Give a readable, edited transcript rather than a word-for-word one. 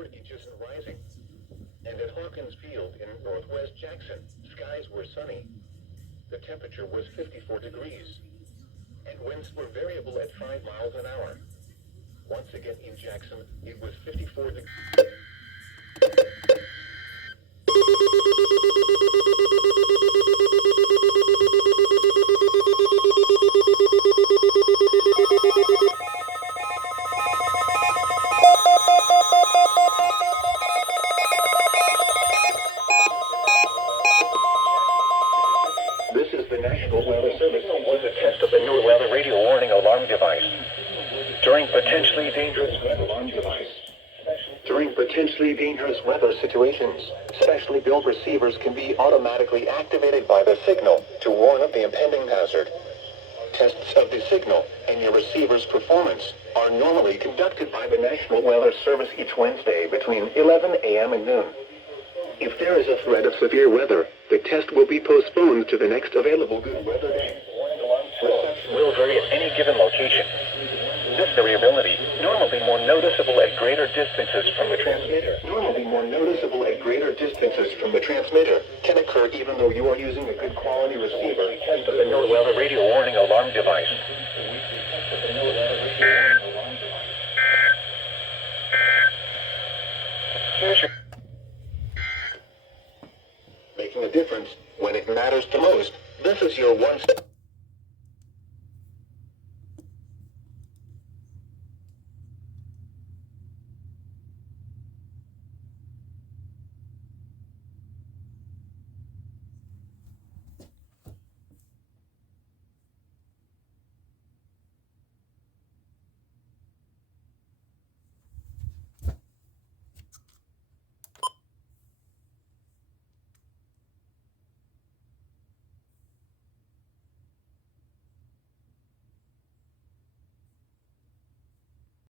Portages and Rising. And at Hawkins Field in northwest Jackson, skies were sunny. The temperature was 54 degrees, and winds were variable at 5 miles an hour. Once again in Jackson, it was 54 degrees. This is the National Weather Service with a test of the new weather radio warning alarm device. During potentially dangerous weather situations, specially built receivers can be automatically activated by the signal to warn of the impending hazard. Tests of the signal and your receiver's performance are normally conducted by the National Weather Service each Wednesday between 11 a.m. and noon. If there is a threat of severe weather, the test will be postponed to the next available good weather day. Reception will vary at any given location. This variability, normally more noticeable at greater distances from the transmitter, can occur even though you are using a good quality receiver. Test of the new weather radio warning alarm device. Making a difference when it matters the most. This is your one-step